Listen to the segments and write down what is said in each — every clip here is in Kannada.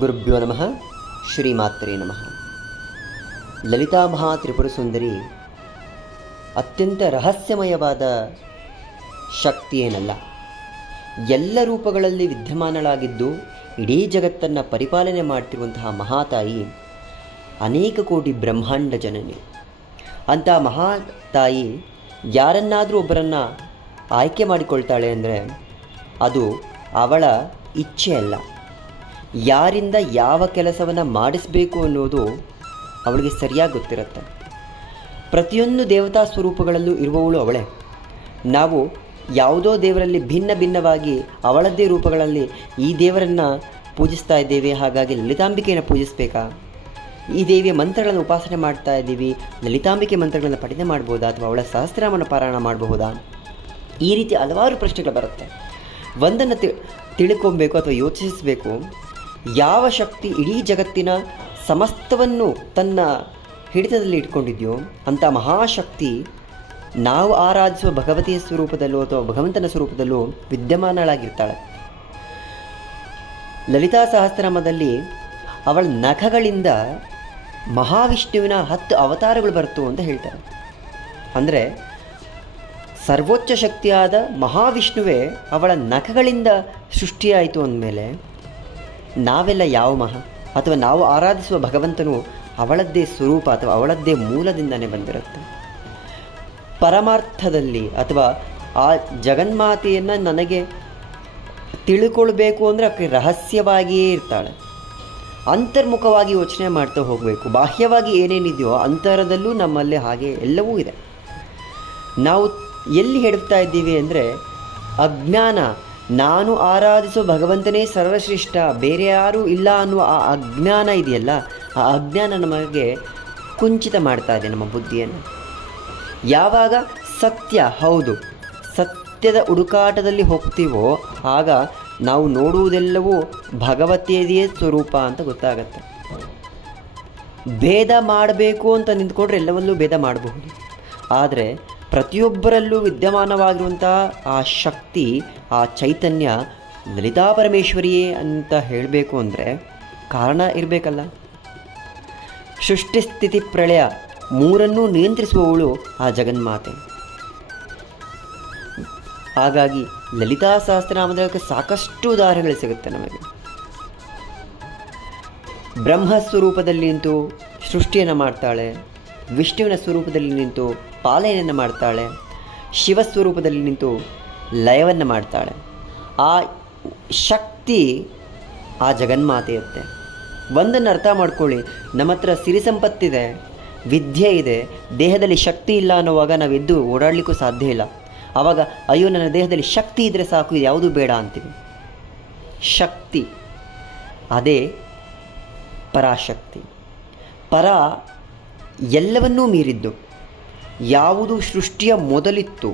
ಗುರುಭ್ಯೋ ನಮಃ. ಶ್ರೀಮಾತ್ರೇ ನಮಃ. ಲಲಿತಾ ಮಹಾ ತ್ರಿಪುರ ಸುಂದರಿ ಅತ್ಯಂತ ರಹಸ್ಯಮಯವಾದ ಶಕ್ತಿ ಏನಲ್ಲ, ಎಲ್ಲ ರೂಪಗಳಲ್ಲಿ ವಿದ್ಯಮಾನಳಾಗಿದ್ದು ಇಡೀ ಜಗತ್ತನ್ನು ಪರಿಪಾಲನೆ ಮಾಡ್ತಿರುವಂತಹ ಮಹಾತಾಯಿ, ಅನೇಕ ಕೋಟಿ ಬ್ರಹ್ಮಾಂಡ ಜನನಿ. ಅಂಥ ಮಹಾತಾಯಿ ಯಾರನ್ನಾದರೂ ಒಬ್ಬರನ್ನು ಆಯ್ಕೆ ಮಾಡಿಕೊಳ್ತಾಳೆ ಅಂದರೆ ಅದು ಅವಳ ಇಚ್ಛೆ ಅಲ್ಲ. ಯಾರಿಂದ ಯಾವ ಕೆಲಸವನ್ನು ಮಾಡಿಸಬೇಕು ಅನ್ನೋದು ಅವಳಿಗೆ ಸರಿಯಾಗಿ ಗೊತ್ತಿರುತ್ತೆ. ಪ್ರತಿಯೊಂದು ದೇವತಾ ಸ್ವರೂಪಗಳಲ್ಲೂ ಇರುವವಳು ಅವಳೇ. ನಾವು ಯಾವುದೋ ದೇವರಲ್ಲಿ ಭಿನ್ನ ಭಿನ್ನವಾಗಿ ಅವಳದ್ದೇ ರೂಪಗಳಲ್ಲಿ ಈ ದೇವರನ್ನು ಪೂಜಿಸ್ತಾ ಇದ್ದೇವೆ, ಹಾಗಾಗಿ ಲಲಿತಾಂಬಿಕೆಯನ್ನು ಪೂಜಿಸಬೇಕಾ, ಈ ದೇವಿಯ ಮಂತ್ರಗಳನ್ನು ಉಪಾಸನೆ ಮಾಡ್ತಾ ಇದ್ದೀವಿ, ಲಲಿತಾಂಬಿಕೆ ಮಂತ್ರಗಳನ್ನು ಪಠನೆ ಮಾಡ್ಬೋದಾ, ಅಥವಾ ಅವಳ ಸಹಸ್ರನಾಮನ ಪಾರಾಯಣ ಮಾಡಬಹುದಾ? ಈ ರೀತಿ ಹಲವಾರು ಪ್ರಶ್ನೆಗಳು ಬರುತ್ತೆ. ಒಂದನ್ನು ತಿಳ್ಕೊಬೇಕು ಅಥವಾ ಯೋಚಿಸಬೇಕು. ಯಾವ ಶಕ್ತಿ ಇಡೀ ಜಗತ್ತಿನ ಸಮಸ್ತವನ್ನು ತನ್ನ ಹಿಡಿತದಲ್ಲಿ ಇಟ್ಕೊಂಡಿದೆಯೋ ಅಂಥ ಮಹಾಶಕ್ತಿ ನಾವು ಆರಾಧಿಸುವ ಭಗವತಿಯ ಸ್ವರೂಪದಲ್ಲೋ ಅಥವಾ ಭಗವಂತನ ಸ್ವರೂಪದಲ್ಲೋ ವಿದ್ಯಮಾನಳಾಗಿರ್ತಾಳೆ. ಲಲಿತಾ ಸಹಸ್ರನಾಮದಲ್ಲಿ ಅವಳ ನಖಗಳಿಂದ ಮಹಾವಿಷ್ಣುವಿನ 10 ಅವತಾರಗಳು ಬರ್ತು ಅಂತ ಹೇಳ್ತಾರೆ. ಅಂದರೆ ಸರ್ವೋಚ್ಚ ಶಕ್ತಿಯಾದ ಮಹಾವಿಷ್ಣುವೇ ಅವಳ ನಖಗಳಿಂದ ಸೃಷ್ಟಿಯಾಯಿತು ಅಂದಮೇಲೆ ನಾವೆಲ್ಲ ಯಾವ ಅಥವಾ ನಾವು ಆರಾಧಿಸುವ ಭಗವಂತನು ಅವಳದ್ದೇ ಸ್ವರೂಪ ಅಥವಾ ಅವಳದ್ದೇ ಮೂಲದಿಂದನೇ ಬಂದಿರುತ್ತೆ. ಪರಮಾರ್ಥದಲ್ಲಿ ಅಥವಾ ಆ ಜಗನ್ಮಾತೆಯನ್ನು ನನಗೆ ತಿಳ್ಕೊಳ್ಬೇಕು ಅಂದರೆ ಆಕೆ ರಹಸ್ಯವಾಗಿಯೇ ಇರ್ತಾಳೆ. ಅಂತರ್ಮುಖವಾಗಿ ಯೋಚನೆ ಮಾಡ್ತಾ ಹೋಗಬೇಕು. ಬಾಹ್ಯವಾಗಿ ಏನೇನಿದೆಯೋ ಅಂತರದಲ್ಲೂ ನಮ್ಮಲ್ಲಿ ಹಾಗೆ ಎಲ್ಲವೂ ಇದೆ. ನಾವು ಎಲ್ಲಿ ಹೆಡ್ತಾ ಇದ್ದೀವಿ ಅಂದರೆ ಅಜ್ಞಾನ, ನಾನು ಆರಾಧಿಸೋ ಭಗವಂತನೇ ಸರ್ವಶ್ರೇಷ್ಠ, ಬೇರೆ ಯಾರೂ ಇಲ್ಲ ಅನ್ನುವ ಆ ಅಜ್ಞಾನ ಇದೆಯಲ್ಲ, ಆ ಅಜ್ಞಾನ ನಮಗೆ ಕುಂಚಿತ ಮಾಡ್ತಾ ಇದೆ ನಮ್ಮ ಬುದ್ಧಿಯನ್ನು. ಯಾವಾಗ ಸತ್ಯ, ಹೌದು ಸತ್ಯದ ಹುಡುಕಾಟದಲ್ಲಿ ಹೋಗ್ತೀವೋ ಆಗ ನಾವು ನೋಡುವುದೆಲ್ಲವೂ ಭಗವತಿಯದೇ ಸ್ವರೂಪ ಅಂತ ಗೊತ್ತಾಗತ್ತೆ. ಭೇದ ಮಾಡಬೇಕು ಅಂತ ನಿಂತ್ಕೊಂಡ್ರೆ ಎಲ್ಲವಲ್ಲೂ ಭೇದ ಮಾಡಬಹುದು. ಆದರೆ ಪ್ರತಿಯೊಬ್ಬರಲ್ಲೂ ವಿದ್ಯಮಾನವಾಗಿರುವಂತಹ ಆ ಶಕ್ತಿ, ಆ ಚೈತನ್ಯ ಲಲಿತಾ ಪರಮೇಶ್ವರಿಯೇ ಅಂತ ಹೇಳಬೇಕು ಅಂದರೆ ಕಾರಣ ಇರಬೇಕಲ್ಲ. ಸೃಷ್ಟಿ ಸ್ಥಿತಿ ಪ್ರಳಯ ಮೂರನ್ನೂ ನಿಯಂತ್ರಿಸುವವಳು ಆ ಜಗನ್ಮಾತೆ. ಹಾಗಾಗಿ ಲಲಿತಾ ಸಹಸ್ರನಾಮದಲ್ಲಿ ಸಾಕಷ್ಟು ಉದಾಹರಣೆಗಳು ಸಿಗುತ್ತೆ ನಮಗೆ. ಬ್ರಹ್ಮ ಸ್ವರೂಪದಲ್ಲಿ ನಿಂತು ಸೃಷ್ಟಿಯನ್ನು ಮಾಡ್ತಾಳೆ, ವಿಷ್ಣುವಿನ ಸ್ವರೂಪದಲ್ಲಿ ನಿಂತು ಪಾಲನೆಯನ್ನು ಮಾಡ್ತಾಳೆ, ಶಿವಸ್ವರೂಪದಲ್ಲಿ ನಿಂತು ಲಯವನ್ನು ಮಾಡ್ತಾಳೆ. ಆ ಶಕ್ತಿ ಆ ಜಗನ್ಮಾತೆಯತ್ತೆ. ಒಂದನ್ನು ಅರ್ಥ ಮಾಡ್ಕೊಳ್ಳಿ, ನಮ್ಮ ಹತ್ರ ಸಿರಿ ಸಂಪತ್ತಿದೆ, ವಿದ್ಯೆ ಇದೆ, ದೇಹದಲ್ಲಿ ಶಕ್ತಿ ಇಲ್ಲ ಅನ್ನೋವಾಗ ನಾವು ಎದ್ದು ಓಡಾಡಲಿಕ್ಕೂ ಸಾಧ್ಯ ಇಲ್ಲ. ಆವಾಗ ಅಯ್ಯೋ ನನ್ನ ದೇಹದಲ್ಲಿ ಶಕ್ತಿ ಇದ್ದರೆ ಸಾಕು, ಇದು ಯಾವುದೂ ಬೇಡ ಅಂತೀವಿ. ಶಕ್ತಿ ಅದೇ ಪರಾಶಕ್ತಿ. ಪರ ಎಲ್ಲವನ್ನೂ ಮೀರಿದ್ದು. ಯಾವುದು ಸೃಷ್ಟಿಯ ಮೊದಲಿತ್ತು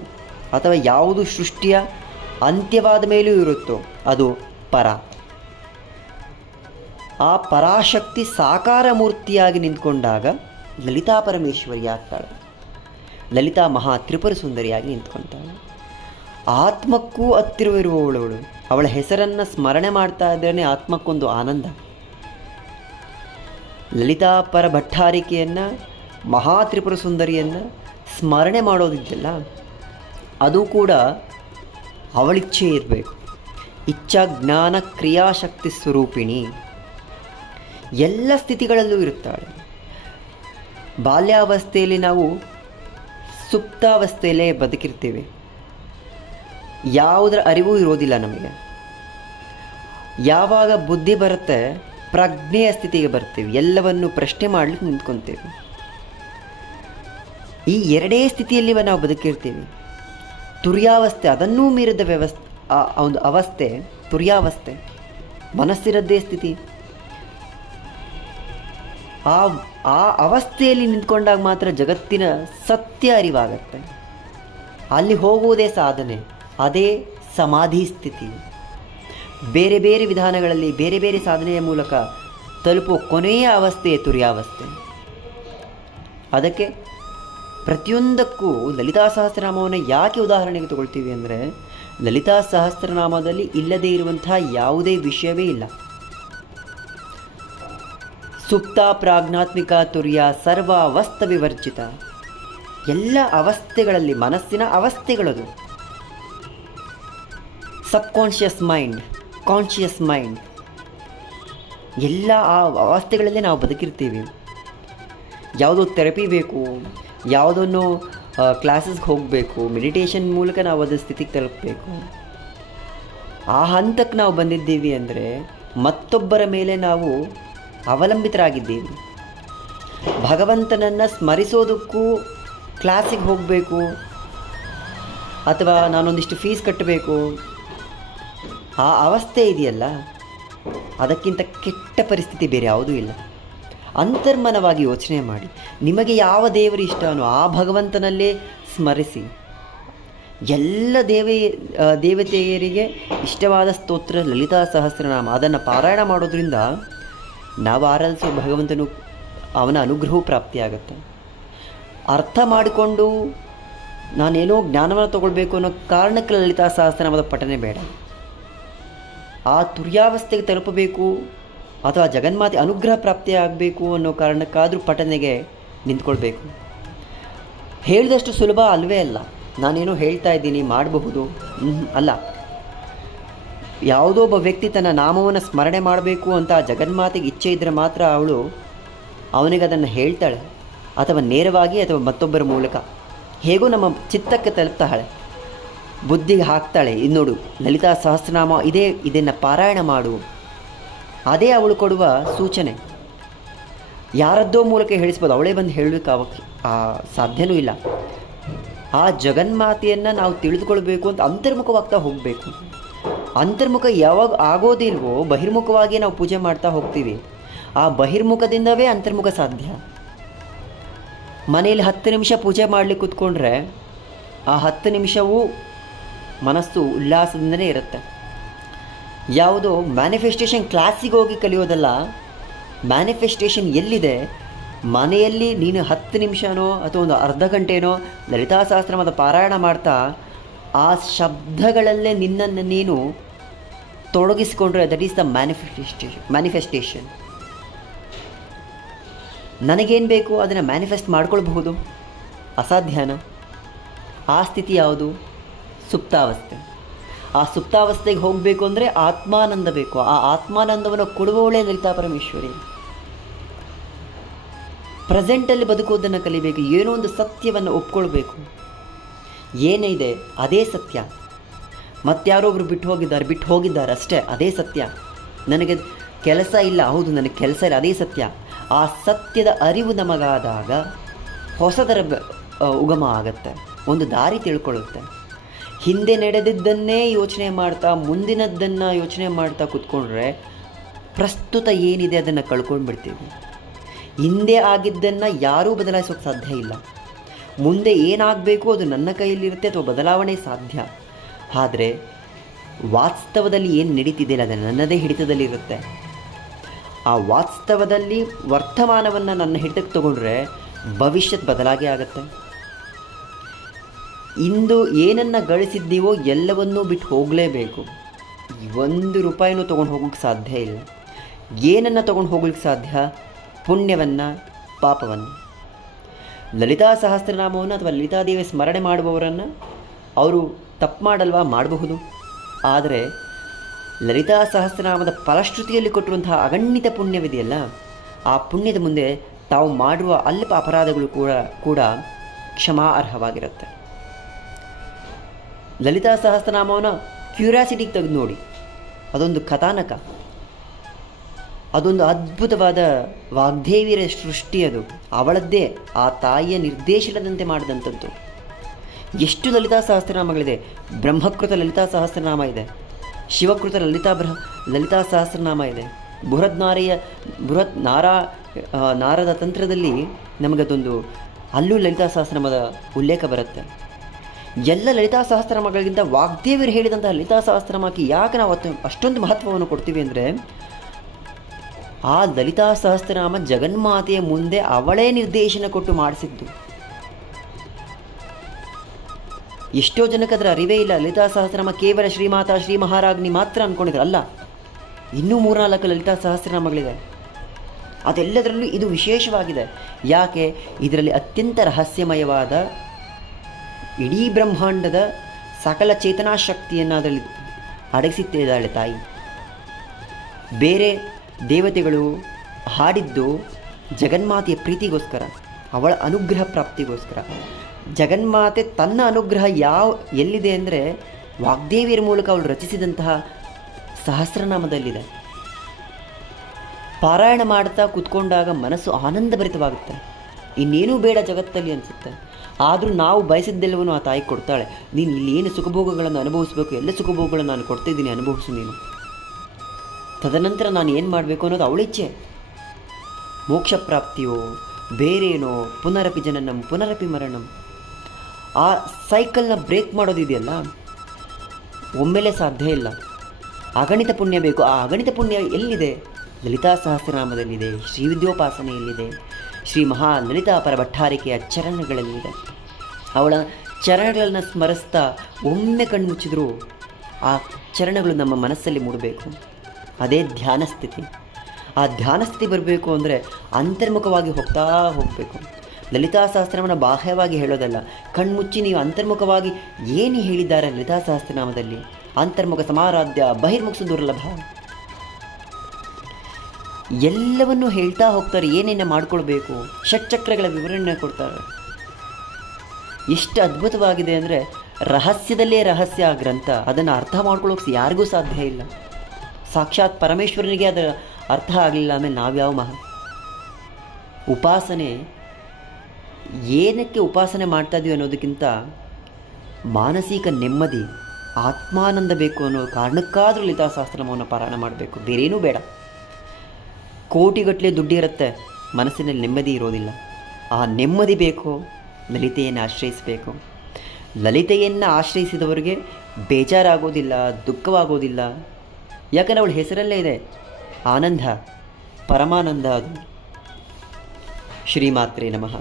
ಅಥವಾ ಯಾವುದು ಸೃಷ್ಟಿಯ ಅಂತ್ಯವಾದ ಮೇಲೂ ಇರುತ್ತೋ ಅದು ಪರ. ಆ ಪರಾಶಕ್ತಿ ಸಾಕಾರ ಮೂರ್ತಿಯಾಗಿ ನಿಂತ್ಕೊಂಡಾಗ ಲಲಿತಾ ಪರಮೇಶ್ವರಿ ಆಗ್ತಾಳೆ. ಲಲಿತಾ ಮಹಾ ತ್ರಿಪುರ ಸುಂದರಿಯಾಗಿ ನಿಂತ್ಕೊಳ್ತಾಳೆ. ಆತ್ಮಕ್ಕೂ ಹತ್ತಿರವಿರುವವಳವಳು. ಅವಳ ಹೆಸರನ್ನು ಸ್ಮರಣೆ ಮಾಡ್ತಾ ಇದ್ರೇ ಆತ್ಮಕ್ಕೊಂದು ಆನಂದ. ಲಲಿತಾ ಪರ ಭಟ್ಟಾರಿಕೆಯನ್ನು, ಮಹಾ ತ್ರಿಪುರ ಸುಂದರಿಯನ್ನು ಸ್ಮರಣೆ ಮಾಡೋದಿದೆಯಲ್ಲ, ಅದು ಕೂಡ ಅವಳಿಚ್ಛೆ ಇರಬೇಕು. ಇಚ್ಛಾ ಜ್ಞಾನ ಕ್ರಿಯಾಶಕ್ತಿ ಸ್ವರೂಪಿಣಿ. ಎಲ್ಲ ಸ್ಥಿತಿಗಳಲ್ಲೂ ಇರುತ್ತಾಳೆ. ಬಾಲ್ಯಾವಸ್ಥೆಯಲ್ಲಿ ನಾವು ಸುಪ್ತಾವಸ್ಥೆಯಲ್ಲೇ ಬದುಕಿರ್ತೀವಿ, ಯಾವುದರ ಅರಿವು ಇರೋದಿಲ್ಲ ನಮಗೆ. ಯಾವಾಗ ಬುದ್ಧಿ ಬರುತ್ತೆ ಪ್ರಜ್ಞೆಯ ಸ್ಥಿತಿಗೆ ಬರ್ತೀವಿ, ಎಲ್ಲವನ್ನು ಪ್ರಶ್ನೆ ಮಾಡಲಿಕ್ಕೆ ನಿಂತ್ಕೊತೀವಿ. ಈ ಎರಡೇ ಸ್ಥಿತಿಯಲ್ಲಿ ನಾವು ಬದುಕಿರ್ತೀವಿ. ತುರ್ಯಾವಸ್ಥೆ, ಅದನ್ನೂ ಮೀರಿದ ವ್ಯವಸ್ಥೆ, ಆ ಒಂದು ಅವಸ್ಥೆ ತುರ್ಯಾವಸ್ಥೆ, ಮನಸ್ಸಿರದ್ದೇ ಸ್ಥಿತಿ. ಆ ಅವಸ್ಥೆಯಲ್ಲಿ ನಿಂತ್ಕೊಂಡಾಗ ಮಾತ್ರ ಜಗತ್ತಿನ ಸತ್ಯ ಅರಿವಾಗತ್ತೆ. ಅಲ್ಲಿ ಹೋಗುವುದೇ ಸಾಧನೆ, ಅದೇ ಸಮಾಧಿ ಸ್ಥಿತಿ. ಬೇರೆ ಬೇರೆ ವಿಧಾನಗಳಲ್ಲಿ ಬೇರೆ ಬೇರೆ ಸಾಧನೆಯ ಮೂಲಕ ತಲುಪುವ ಕೊನೆಯ ಅವಸ್ಥೆಯೇ ತುರ್ಯಾವಸ್ಥೆ. ಅದಕ್ಕೆ ಪ್ರತಿಯೊಂದಕ್ಕೂ ಲಲಿತಾ ಸಹಸ್ರನಾಮವನ್ನು ಯಾಕೆ ಉದಾಹರಣೆಗೆ ತಗೊಳ್ತೀವಿ ಅಂದರೆ, ಲಲಿತಾ ಸಹಸ್ರನಾಮದಲ್ಲಿ ಇಲ್ಲದೇ ಇರುವಂತಹ ಯಾವುದೇ ವಿಷಯವೇ ಇಲ್ಲ. ಸುಪ್ತ ಪ್ರಾಜ್ಞಾತ್ಮಿಕ ತುರ್ಯ ಸರ್ವ ಅವಸ್ಥ ವಿವರ್ಜಿತ. ಎಲ್ಲ ಅವಸ್ಥೆಗಳಲ್ಲಿ ಮನಸ್ಸಿನ ಅವಸ್ಥೆಗಳದು. ಸಬ್ಕಾನ್ಷಿಯಸ್ ಮೈಂಡ್, ಕಾನ್ಷಿಯಸ್ ಮೈಂಡ್, ಎಲ್ಲ ಆ ಅವಸ್ಥೆಗಳಲ್ಲೇ ನಾವು ಬದುಕಿರ್ತೀವಿ. ಯಾವುದೋ ಥೆರಪಿ ಬೇಕು, ಯಾವುದನ್ನು ಕ್ಲಾಸಸ್ಗೆ ಹೋಗಬೇಕು, ಮೆಡಿಟೇಷನ್ ಮೂಲಕ ನಾವು ಅದು ಸ್ಥಿತಿಗೆ ತಲುಪಬೇಕು. ಆ ಹಂತಕ್ಕೆ ನಾವು ಬಂದಿದ್ದೀವಿ ಅಂದರೆ ಮತ್ತೊಬ್ಬರ ಮೇಲೆ ನಾವು ಅವಲಂಬಿತರಾಗಿದ್ದೀವಿ. ಭಗವಂತನನ್ನು ಸ್ಮರಿಸೋದಕ್ಕೂ ಕ್ಲಾಸಿಗೆ ಹೋಗಬೇಕು ಅಥವಾ ನಾನೊಂದಿಷ್ಟು ಫೀಸ್ ಕಟ್ಟಬೇಕು, ಆ ಅವಸ್ಥೆ ಇದೆಯಲ್ಲ, ಅದಕ್ಕಿಂತ ಕೆಟ್ಟ ಪರಿಸ್ಥಿತಿ ಬೇರೆ ಯಾವುದೂ ಇಲ್ಲ. ಅಂತರ್ಮನವಾಗಿ ಯೋಚನೆ ಮಾಡಿ, ನಿಮಗೆ ಯಾವ ದೇವರು ಇಷ್ಟನೋ ಆ ಭಗವಂತನಲ್ಲೇ ಸ್ಮರಿಸಿ. ಎಲ್ಲ ದೇವತೆಯರಿಗೆ ಇಷ್ಟವಾದ ಸ್ತೋತ್ರ ಲಲಿತಾ ಸಹಸ್ರನಾಮ. ಅದನ್ನು ಪಾರಾಯಣ ಮಾಡೋದ್ರಿಂದ ನಾವು ಆರಾಧಿಸೋ ಭಗವಂತನು ಅವನ ಅನುಗ್ರಹವು ಪ್ರಾಪ್ತಿಯಾಗುತ್ತೆ. ಅರ್ಥ ಮಾಡಿಕೊಂಡು ನಾನೇನೋ ಜ್ಞಾನವನ್ನು ತಗೊಳ್ಬೇಕು ಅನ್ನೋ ಕಾರಣಕ್ಕೆ ಲಲಿತಾ ಸಹಸ್ರನಾಮದ ಪಠನೆ ಬೇಡ. ಆ ತುರ್ಯಾವಸ್ಥೆಗೆ ತಲುಪಬೇಕು ಅಥವಾ ಜಗನ್ಮಾತೆ ಅನುಗ್ರಹ ಪ್ರಾಪ್ತಿಯಾಗಬೇಕು ಅನ್ನೋ ಕಾರಣಕ್ಕಾದರೂ ಪಠನೆಗೆ ನಿಂತ್ಕೊಳ್ಬೇಕು. ಹೇಳಿದಷ್ಟು ಸುಲಭ ಅಲ್ವೇ ಅಲ್ಲ. ನಾನೇನೋ ಹೇಳ್ತಾ ಇದ್ದೀನಿ ಮಾಡಬಹುದು ಅಲ್ಲ. ಯಾವುದೋ ಒಬ್ಬ ವ್ಯಕ್ತಿ ತನ್ನ ನಾಮವನ್ನು ಸ್ಮರಣೆ ಮಾಡಬೇಕು ಅಂತ ಆ ಜಗನ್ಮಾತೆಗೆ ಇಚ್ಛೆ ಇದ್ದರೆ ಮಾತ್ರ ಅವನಿಗೆ ಅದನ್ನು ಹೇಳ್ತಾಳೆ, ಅಥವಾ ನೇರವಾಗಿ ಅಥವಾ ಮತ್ತೊಬ್ಬರ ಮೂಲಕ ಹೇಗೋ ನಮ್ಮ ಚಿತ್ತಕ್ಕೆ ತಲುಪ್ತಾಳೆ, ಬುದ್ಧಿಗೆ ಹಾಕ್ತಾಳೆ. ಇದು ನೋಡು ಲಲಿತಾ ಸಹಸ್ರನಾಮ ಇದೇ, ಇದನ್ನು ಪಾರಾಯಣ ಮಾಡು. ಅದೇ ಅವಳು ಕೊಡುವ ಸೂಚನೆ. ಯಾರದ್ದೋ ಮೂಲಕ ಹೇಳಿಸ್ಬೋದು, ಅವಳೇ ಬಂದು ಹೇಳಲಿಕ್ಕೆ ಸಾಧ್ಯವೂ ಇಲ್ಲ. ಆ ಜಗನ್ಮಾತೆಯನ್ನು ನಾವು ತಿಳಿದುಕೊಳ್ಬೇಕು ಅಂತ ಅಂತರ್ಮುಖವಾಗ್ತಾ ಹೋಗಬೇಕು. ಅಂತರ್ಮುಖ ಯಾವಾಗ ಆಗೋದಿಲ್ವೋ ಬಹಿರ್ಮುಖವಾಗಿ ನಾವು ಪೂಜೆ ಮಾಡ್ತಾ ಹೋಗ್ತೀವಿ. ಆ ಬಹಿರ್ಮುಖದಿಂದವೇ ಅಂತರ್ಮುಖ ಸಾಧ್ಯ. ಮನೆಯಲ್ಲಿ 10 ನಿಮಿಷ ಪೂಜೆ ಮಾಡಲಿಕ್ಕೆ ಕೂತ್ಕೊಂಡ್ರೆ ಆ 10 ನಿಮಿಷವೂ ಮನಸ್ಸು ಉಲ್ಲಾಸದಿಂದನೇ ಇರುತ್ತೆ. ಯಾವುದೋ ಮ್ಯಾನಿಫೆಸ್ಟೇಷನ್ ಕ್ಲಾಸಿಗೆ ಹೋಗಿ ಕಲಿಯೋದಲ್ಲ. ಮ್ಯಾನಿಫೆಸ್ಟೇಷನ್ ಎಲ್ಲಿದೆ? ಮನೆಯಲ್ಲಿ ನೀನು 10 ನಿಮಿಷನೋ ಅಥವಾ ಒಂದು ಅರ್ಧ ಗಂಟೆನೋ ಲಲಿತಾ ಸಹಸ್ರನಾಮದ ಪಾರಾಯಣ ಮಾಡ್ತಾ ಆ ಶಬ್ದಗಳಲ್ಲೇ ನಿನ್ನನ್ನು ನೀನು ತೊಡಗಿಸಿಕೊಂಡ್ರೆ ದಟ್ ಈಸ್ ದ ಮ್ಯಾನಿಫೆಸ್ಟೇಷನ್. ನನಗೇನು ಬೇಕು ಅದನ್ನು ಮ್ಯಾನಿಫೆಸ್ಟ್ ಮಾಡ್ಕೊಳ್ಬಹುದು. ಅಸಾಧ್ಯನ? ಆ ಸ್ಥಿತಿ ಯಾವುದು? ಸುಪ್ತಾವಸ್ಥೆ. ಆ ಸುಪ್ತಾವಸ್ಥೆಗೆ ಹೋಗಬೇಕು ಅಂದರೆ ಆತ್ಮಾನಂದ ಬೇಕು. ಆ ಆತ್ಮಾನಂದವನ್ನು ಕೊಡುವವಳೇ ಲಲಿತಾ ಪರಮೇಶ್ವರಿ. ಪ್ರೆಸೆಂಟಲ್ಲಿ ಬದುಕೋದನ್ನು ಕಲಿಬೇಕು. ಏನೋ ಒಂದು ಸತ್ಯವನ್ನು ಒಪ್ಕೊಳ್ಬೇಕು. ಏನಿದೆ ಅದೇ ಸತ್ಯ. ಮತ್ತಾರೊಬ್ಬರು ಬಿಟ್ಟು ಹೋಗಿದ್ದಾರೆ ಅಷ್ಟೇ, ಅದೇ ಸತ್ಯ. ನನಗೆ ಕೆಲಸ ಇಲ್ಲ, ಹೌದು ನನಗೆ ಕೆಲಸ ಇಲ್ಲ, ಅದೇ ಸತ್ಯ. ಆ ಸತ್ಯದ ಅರಿವು ನಮಗಾದಾಗ ಹೊಸದರ ಉಗಮ ಆಗತ್ತೆ, ಒಂದು ದಾರಿ ತಿಳ್ಕೊಳ್ಳುತ್ತೆ. ಹಿಂದೆ ನಡೆದಿದ್ದನ್ನೇ ಯೋಚನೆ ಮಾಡ್ತಾ ಮುಂದಿನದ್ದನ್ನು ಯೋಚನೆ ಮಾಡ್ತಾ ಕೂತ್ಕೊಂಡ್ರೆ ಪ್ರಸ್ತುತ ಏನಿದೆ ಅದನ್ನು ಕಳ್ಕೊಂಡು ಬಿಡ್ತೀವಿ. ಹಿಂದೆ ಆಗಿದ್ದನ್ನು ಯಾರೂ ಬದಲಾಯಿಸೋಕ್ಕೆ ಸಾಧ್ಯ ಇಲ್ಲ. ಮುಂದೆ ಏನಾಗಬೇಕು ಅದು ನನ್ನ ಕೈಯಲ್ಲಿರುತ್ತೆ ಅಥವಾ ಬದಲಾವಣೆ ಸಾಧ್ಯ. ಆದರೆ ವಾಸ್ತವದಲ್ಲಿ ಏನು ನಡೀತಿದೆಯಲ್ಲ ಅದು ನನ್ನದೇ ಹಿಡಿತದಲ್ಲಿರುತ್ತೆ. ಆ ವಾಸ್ತವದಲ್ಲಿ ವರ್ತಮಾನವನ್ನು ನನ್ನ ಹಿಡಿತಕ್ಕೆ ತಗೊಂಡ್ರೆ ಭವಿಷ್ಯದ ಬದಲಾಗೇ ಆಗುತ್ತೆ. ಇಂದು ಏನನ್ನು ಗಳಿಸಿದ್ದೀವೋ ಎಲ್ಲವನ್ನೂ ಬಿಟ್ಟು ಹೋಗಲೇಬೇಕು. 1 ರೂಪಾಯಿನೂ ತೊಗೊಂಡು ಹೋಗೋಕ್ಕೆ ಸಾಧ್ಯ ಇಲ್ಲ. ಏನನ್ನು ತೊಗೊಂಡು ಹೋಗ್ಲಿಕ್ಕೆ ಸಾಧ್ಯ? ಪುಣ್ಯವನ್ನು, ಪಾಪವನ್ನು. ಲಲಿತಾ ಸಹಸ್ರನಾಮವನ್ನು ಅಥವಾ ಲಲಿತಾದೇವಿ ಸ್ಮರಣೆ ಮಾಡುವವರನ್ನು ಅವರು ತಪ್ಪು ಮಾಡಲ್ವಾ? ಮಾಡಬಹುದು. ಆದರೆ ಲಲಿತಾ ಸಹಸ್ರನಾಮದ ಫಲಶ್ರುತಿಯಲ್ಲಿ ಕೊಟ್ಟಿರುವಂತಹ ಅಗಣಿತ ಪುಣ್ಯವಿದೆಯಲ್ಲ, ಆ ಪುಣ್ಯದ ಮುಂದೆ ತಾವು ಮಾಡುವ ಅಲ್ಪ ಅಪರಾಧಗಳು ಕೂಡ ಕ್ಷಮಾರ್ಹವಾಗಿರುತ್ತೆ. ಲಲಿತಾ ಸಹಸ್ರನಾಮವನ್ನು ಕ್ಯೂರಿಯಾಸಿಟಿಗೆ ತೆಗೆದು ನೋಡಿ. ಅದೊಂದು ಕಥಾನಕ, ಅದೊಂದು ಅದ್ಭುತವಾದ ವಾಗ್ದೇವಿಯರ ಸೃಷ್ಟಿ. ಅದು ಅವಳದ್ದೇ, ಆ ತಾಯಿಯ ನಿರ್ದೇಶನದಂತೆ ಮಾಡಿದಂಥದ್ದು. ಎಷ್ಟು ಲಲಿತಾ ಸಹಸ್ರನಾಮಗಳಿದೆ. ಬ್ರಹ್ಮಕೃತ ಲಲಿತಾ ಸಹಸ್ರನಾಮ ಇದೆ, ಶಿವಕೃತ ಲಲಿತಾ ಸಹಸ್ರನಾಮ ಇದೆ. ನಾರದ ತಂತ್ರದಲ್ಲಿ ನಮಗದೊಂದು ಅಲ್ಲೂ ಲಲಿತಾ ಸಹಸ್ರನಾಮದ ಉಲ್ಲೇಖ ಬರುತ್ತೆ. ಎಲ್ಲ ಲಲಿತಾ ಸಹಸ್ರನಾಮಗಳಿಗಿಂತ ವಾಗ್ದೇವಿಯರು ಹೇಳಿದಂಥ ಲಲಿತಾ ಸಹಸ್ರನಾಮಕ್ಕೆ ಯಾಕೆ ನಾವು ಅಷ್ಟೊಂದು ಮಹತ್ವವನ್ನು ಕೊಡ್ತೀವಿ ಅಂದರೆ, ಆ ಲಲಿತಾ ಸಹಸ್ರನಾಮ ಜಗನ್ಮಾತೆಯ ಮುಂದೆ ಅವಳೇ ನಿರ್ದೇಶನ ಕೊಟ್ಟು ಮಾಡಿಸಿದ್ದು. ಎಷ್ಟೋ ಜನಕ್ಕೆ ಅದರ ಅರಿವೇ ಇಲ್ಲ. ಲಲಿತಾ ಸಹಸ್ರನಾಮ ಕೇವಲ ಶ್ರೀಮಾತಾ ಶ್ರೀ ಮಹಾರಾಜ್ನಿ ಮಾತ್ರ ಅಂದ್ಕೊಂಡಿದ್ರು. ಅಲ್ಲ, ಇನ್ನೂ 3-4 ಲಲಿತಾ ಸಹಸ್ರನಾಮಗಳಿದೆ. ಅದೆಲ್ಲದರಲ್ಲೂ ಇದು ವಿಶೇಷವಾಗಿದೆ. ಯಾಕೆ? ಇದರಲ್ಲಿ ಅತ್ಯಂತ ರಹಸ್ಯಮಯವಾದ ಇಡೀ ಬ್ರಹ್ಮಾಂಡದ ಸಕಲ ಚೇತನಾಶಕ್ತಿಯನ್ನು ಅದರಲ್ಲಿ ಅಡಗಿಸಿಟ್ಟಿದ್ದಾಳೆ ತಾಯಿ. ಬೇರೆ ದೇವತೆಗಳು ಹಾಡಿದ್ದು ಜಗನ್ಮಾತೆಯ ಪ್ರೀತಿಗೋಸ್ಕರ, ಅವಳ ಅನುಗ್ರಹ ಪ್ರಾಪ್ತಿಗೋಸ್ಕರ. ಜಗನ್ಮಾತೆ ತನ್ನ ಅನುಗ್ರಹ ಎಲ್ಲಿದೆ ಅಂದರೆ ವಾಗ್ದೇವಿಯರ ಮೂಲಕ ಅವಳು ರಚಿಸಿದಂತಹ ಸಹಸ್ರನಾಮದಲ್ಲಿದೆ. ಪಾರಾಯಣ ಮಾಡ್ತಾ ಕೂತ್ಕೊಂಡಾಗ ಮನಸ್ಸು ಆನಂದಭರಿತವಾಗುತ್ತೆ. ಇನ್ನೇನೂ ಬೇಡ ಜಗತ್ತಲ್ಲಿ ಅನಿಸುತ್ತೆ. ಆದರೂ ನಾವು ಬಯಸಿದ್ದೆಲ್ಲವೂ ಆ ತಾಯಿ ಕೊಡ್ತಾಳೆ. ನೀನು ಇಲ್ಲಿ ಏನು ಸುಖಭೋಗಗಳನ್ನು ಅನುಭವಿಸಬೇಕು, ಎಲ್ಲ ಸುಖಭೋಗಗಳನ್ನು ನಾನು ಕೊಡ್ತಾಯಿದ್ದೀನಿ, ಅನುಭವಿಸು ನೀನು. ತದನಂತರ ನಾನು ಏನು ಮಾಡಬೇಕು ಅನ್ನೋದು ಅವಳಿಚ್ಛೆ. ಮೋಕ್ಷ ಪ್ರಾಪ್ತಿಯೋ ಬೇರೇನೋ, ಪುನರಪಿ ಜನನಂ ಪುನರಪಿ ಮರಣಂ. ಆ ಸೈಕಲ್ನ ಬ್ರೇಕ್ ಮಾಡೋದಿದೆಯಲ್ಲ, ಒಮ್ಮೆಲೆ ಸಾಧ್ಯ ಇಲ್ಲ. ಅಗಣಿತ ಪುಣ್ಯ ಬೇಕು. ಆ ಅಗಣಿತ ಪುಣ್ಯ ಎಲ್ಲಿದೆ? ಲಲಿತಾ ಸಹಸ್ರನಾಮದಲ್ಲಿದೆ, ಶ್ರೀ ವಿದ್ಯೋಪಾಸನೆಯಲ್ಲಿದೆ, ಶ್ರೀ ಮಹಾ ಲಲಿತಾ ಪರಭಟ್ಟಾರಿಕೆಯ ಚರಣಗಳಲ್ಲಿದೆ. ಅವಳ ಚರಣಗಳನ್ನು ಸ್ಮರಿಸ್ತಾ ಒಮ್ಮೆ ಕಣ್ಮುಚ್ಚಿದ್ರೂ ಆ ಚರಣಗಳು ನಮ್ಮ ಮನಸ್ಸಲ್ಲಿ ಮೂಡಬೇಕು. ಅದೇ ಧ್ಯಾನ ಸ್ಥಿತಿ. ಆ ಧ್ಯಾನ ಸ್ಥಿತಿ ಬರಬೇಕು ಅಂದರೆ ಅಂತರ್ಮುಖವಾಗಿ ಹೋಗಬೇಕು. ಲಲಿತಾ ಸಹಸ್ರನಾಮನ ಬಾಹ್ಯವಾಗಿ ಹೇಳೋದಲ್ಲ, ಕಣ್ಮುಚ್ಚಿ ನೀವು ಅಂತರ್ಮುಖವಾಗಿ ಏನು ಹೇಳಿದ್ದಾರೆ ಲಲಿತಾ ಸಹಸ್ರನಾಮದಲ್ಲಿ. ಅಂತರ್ಮುಖ ಸಮಾರಾಧ್ಯ ಬಹಿರ್ಮುಖ ದುರ್ಲಭ ಎಲ್ಲವನ್ನೂ ಹೇಳ್ತಾ ಹೋಗ್ತಾರೆ. ಏನೇನು ಮಾಡ್ಕೊಳ್ಬೇಕು, ಷಟ್ಚಕ್ರಗಳ ವಿವರಣೆ ಕೊಡ್ತಾರೆ. ಎಷ್ಟು ಅದ್ಭುತವಾಗಿದೆ ಅಂದರೆ ರಹಸ್ಯದಲ್ಲೇ ರಹಸ್ಯ ಆ ಗ್ರಂಥ. ಅದನ್ನು ಅರ್ಥ ಮಾಡ್ಕೊಳ್ಳೋಕೆ ಯಾರಿಗೂ ಸಾಧ್ಯ ಇಲ್ಲ. ಸಾಕ್ಷಾತ್ ಪರಮೇಶ್ವರನಿಗೆ ಅದರ ಅರ್ಥ ಆಗಲಿಲ್ಲ ಆಮೇಲೆ ನಾವ್ಯಾವ ಉಪಾಸನೆ ಏನಕ್ಕೆ ಉಪಾಸನೆ ಮಾಡ್ತಾ ಇದೀವಿ ಅನ್ನೋದಕ್ಕಿಂತ ಮಾನಸಿಕ ನೆಮ್ಮದಿ, ಆತ್ಮಾನಂದ ಬೇಕು ಅನ್ನೋ ಕಾರಣಕ್ಕಾದರೂ ಲಲಿತಾ ಸಹಸ್ರನಾಮವನ್ನು ಪಾರಾಯಣ ಮಾಡಬೇಕು. ಬೇರೇನೂ ಬೇಡ. ಕೋಟಿಗಟ್ಟಲೆ ದುಡ್ಡಿರುತ್ತೆ, ಮನಸ್ಸಿನಲ್ಲಿ ನೆಮ್ಮದಿ ಇರೋದಿಲ್ಲ. ಆ ನೆಮ್ಮದಿ ಬೇಕು, ಲಲಿತೆಯನ್ನು ಆಶ್ರಯಿಸಬೇಕು. ಲಲಿತೆಯನ್ನು ಆಶ್ರಯಿಸಿದವರಿಗೆ ಬೇಜಾರಾಗೋದಿಲ್ಲ, ದುಃಖವಾಗೋದಿಲ್ಲ. ಯಾಕಂದರೆ ಅವಳ ಹೆಸರಲ್ಲೇ ಇದೆ ಆನಂದ, ಪರಮಾನಂದ. ಅದು ಶ್ರೀಮಾತ್ರೇ ನಮಃ.